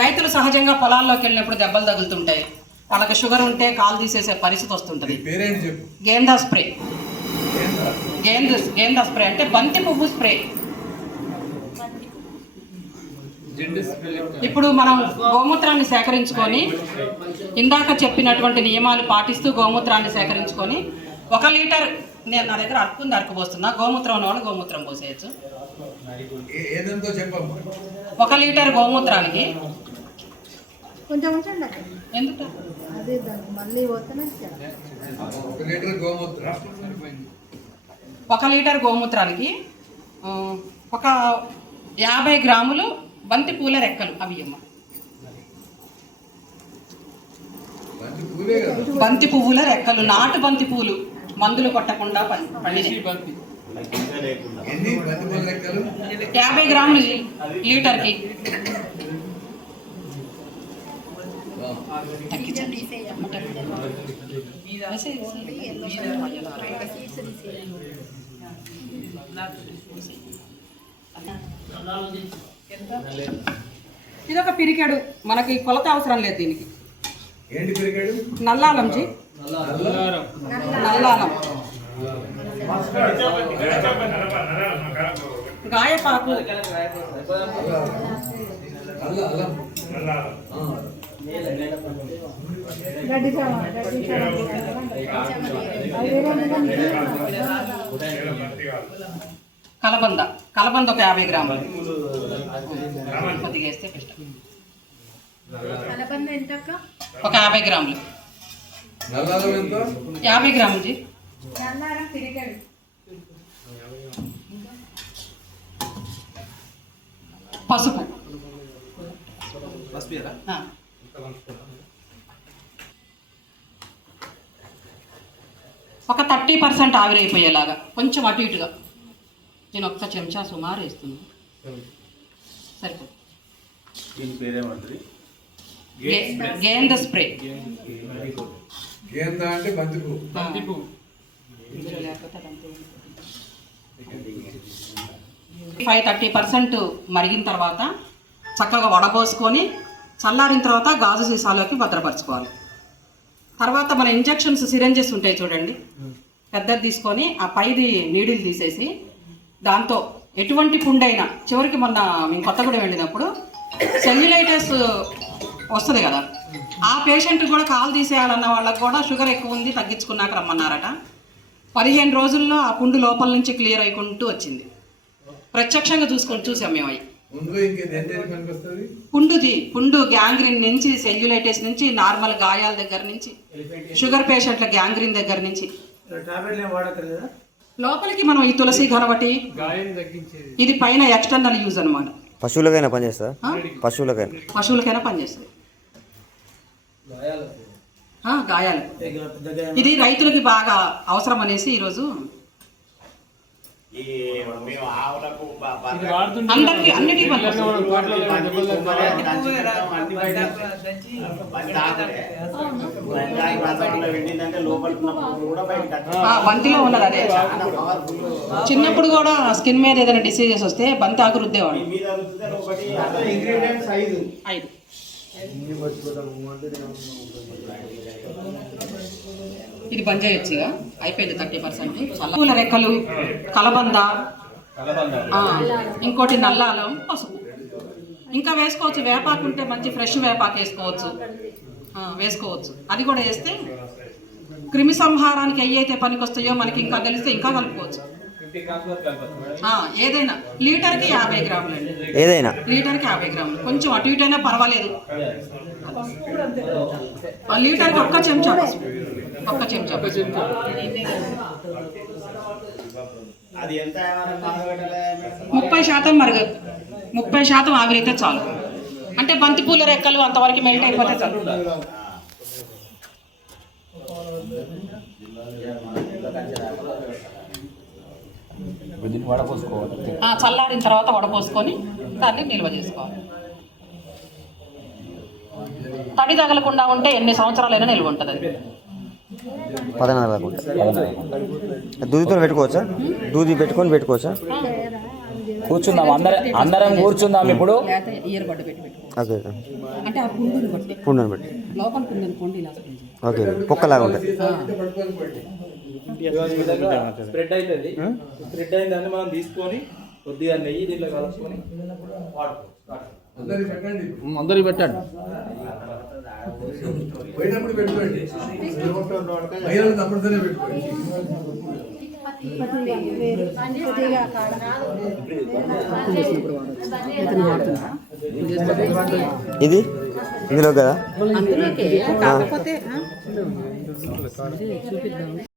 రైతులు సహజంగా పొలాల్లోకి వెళ్ళినప్పుడు దెబ్బలు తగులుతుంటాయి. వాళ్ళకి షుగర్ ఉంటే కాలు తీసేసే పరిస్థితి వస్తుంటుంది. గేందా స్ప్రే. గేందా స్ప్రే అంటే బంతి పువ్వు స్ప్రే. ఇప్పుడు మనం గోమూత్రాన్ని సేకరించుకొని ఇందాక చెప్పినటువంటి నియమాలు పాటిస్తూ గోమూత్రాన్ని సేకరించుకొని 1 లీటర్, నేను నా దగ్గర అరకు పోస్తున్నా, గోమూత్రం ఉన్న వాళ్ళు గోమూత్రం పోసేయచ్చు. 1 లీటర్ గోమూత్రానికి ఎందుకు 1 లీటర్ గోమూత్రానికి ఒక 50 గ్రాములు బంతి పూల రెక్కలు. అవి అమ్మ బంతి పువ్వుల రెక్కలు, నాటు బంతి పూలు, మందులు కొట్టకుండా పండిన 50 గ్రాములు లీటర్కి. ఇదొక పిరికెడు, మనకి కొలత అవసరం లేదు దీనికి. నల్లాలం జీ, నల్లాలం, గాయపాకు, కలబంద. కలబంద ఒక 50 గ్రాములు. కొద్దిగా వేస్తే కష్టం. ఒక 50 గ్రాములు. 50 గ్రాములు జీ. పసుపు ఒక 30% ఆవిరైపోయేలాగా కొంచెం అటు ఇటుగా. నేను 1 చెంచా సుమారు వేస్తున్నాను, సరిపోతుంది. గేంద స్ప్రే. గేంద అంటే బంతి పువ్వు. 30% మరిగిన తర్వాత చక్కగా వడబోసుకొని చల్లారిన తర్వాత గాజు సీసాలోకి భద్రపరచుకోవాలి. తర్వాత మన ఇంజెక్షన్స్ సిరంజెస్ ఉంటాయి చూడండి, పెద్దది తీసుకొని ఆ పైది నీడిల్ తీసేసి దాంతో ఎటువంటి పుండైనా, చివరికి మొన్న మేము కొత్తగూడెం వెళ్ళినప్పుడు సెల్యులైటిస్ వస్తుంది కదా, ఆ పేషెంట్ కూడా కాలు తీసేయాలన్న వాళ్ళకి కూడా షుగర్ ఎక్కువ ఉంది తగ్గించుకున్నాక రమ్మన్నారట. 15 రోజుల్లో ఆ పుండు లోపల నుంచి క్లియర్ అయికుంటూ వచ్చింది. ప్రత్యక్షంగా చూసాం మేము. అవి పుండు గ్యాంగ్రీన్ నుంచి, సెల్యులైటిస్ నుంచి, నార్మల్ గాయాల దగ్గర నుంచి, షుగర్ పేషెంట్ల గ్యాంగ్రీన్ దగ్గర నుంచి లోపలికి మనం ఈ తులసి ఘనవటి, ఇది పైన ఎక్స్టర్నల్ యూజ్ అనమాట. పశువులకైనా పనిచేస్తుంది. పశువులకైనా పనిచేస్తుంది. గాయాలు ఇది రైతులకి బాగా అవసరం అనేసి ఈరోజు అందరికి అన్నిటికీ బంతిలో ఉన్నది. అదే చిన్నప్పుడు కూడా స్కిన్ మీద ఏదైనా డిసీజెస్ వస్తే బంతి ఆకు రుద్దేవాడు. 5 ఇది బంద్ చేయొచ్చుగా. అయిపోయింది 30%. పూల రెక్కలు, కలబంద, ఇంకోటి నల్లాలం, పసుపు. ఇంకా వేసుకోవచ్చు, వేపాకు ఉంటే మంచి ఫ్రెష్ వేపాకు వేసుకోవచ్చు. అది కూడా వేస్తే క్రిమి సంహారానికి అయ్యైతే పనికొస్తాయో మనకి ఇంకా తెలిస్తే ఇంకా కలుపుకోవచ్చు. ఏదైనా లీటర్కి 50 గ్రాములు అండి. లీటర్కి 50 గ్రాములు. కొంచెం అటు ఇటు అయినా పర్వాలేదు. లీటర్కి 1 చెంచా, 1 చెంచా. 30% మరుగు, 30% ఆవిరైతే చాలు. అంటే బంతిపూల రెక్కలు అంతవరకు మెల్ట్ అయిపోతే చాలు. చల్లారిన తర్వాత వడపోసుకొని దాన్ని నిల్వ చేసుకోవాలి. తడి తగలకుండా ఉంటే ఎన్ని సంవత్సరాలైనా నిల్వ ఉంటుంది. అది దూదితో పెట్టుకోవచ్చా? దూది పెట్టుకోవచ్చా? కూర్చుందాం, అందరం కూర్చుందాం. ఇప్పుడు ఇయర్ బడ్డ పెట్టి ఓకే అంటే ఆ పుండుని బట్టి పుండుని బట్టి లోపల పుండుని ఇలా స్ప్రే చేయాలి. ఓకే పొక్కలాగా ఉంటుంది. స్ప్రెడ్ అవుతుంది. స్ప్రెడ్ అయిన దాన్ని మనం తీసుకొని కొద్దిగా నెయ్యి దీంట్లో కలుపుకొని వాడుకోవచ్చు. అందరికి పెట్టండి. పోయినప్పుడు పెట్టుకోండి, మహిళలు తప్పనిసరిగా పెట్టుకోండి. ఇది ఇందులో కదా అందులోకే కాకపోతే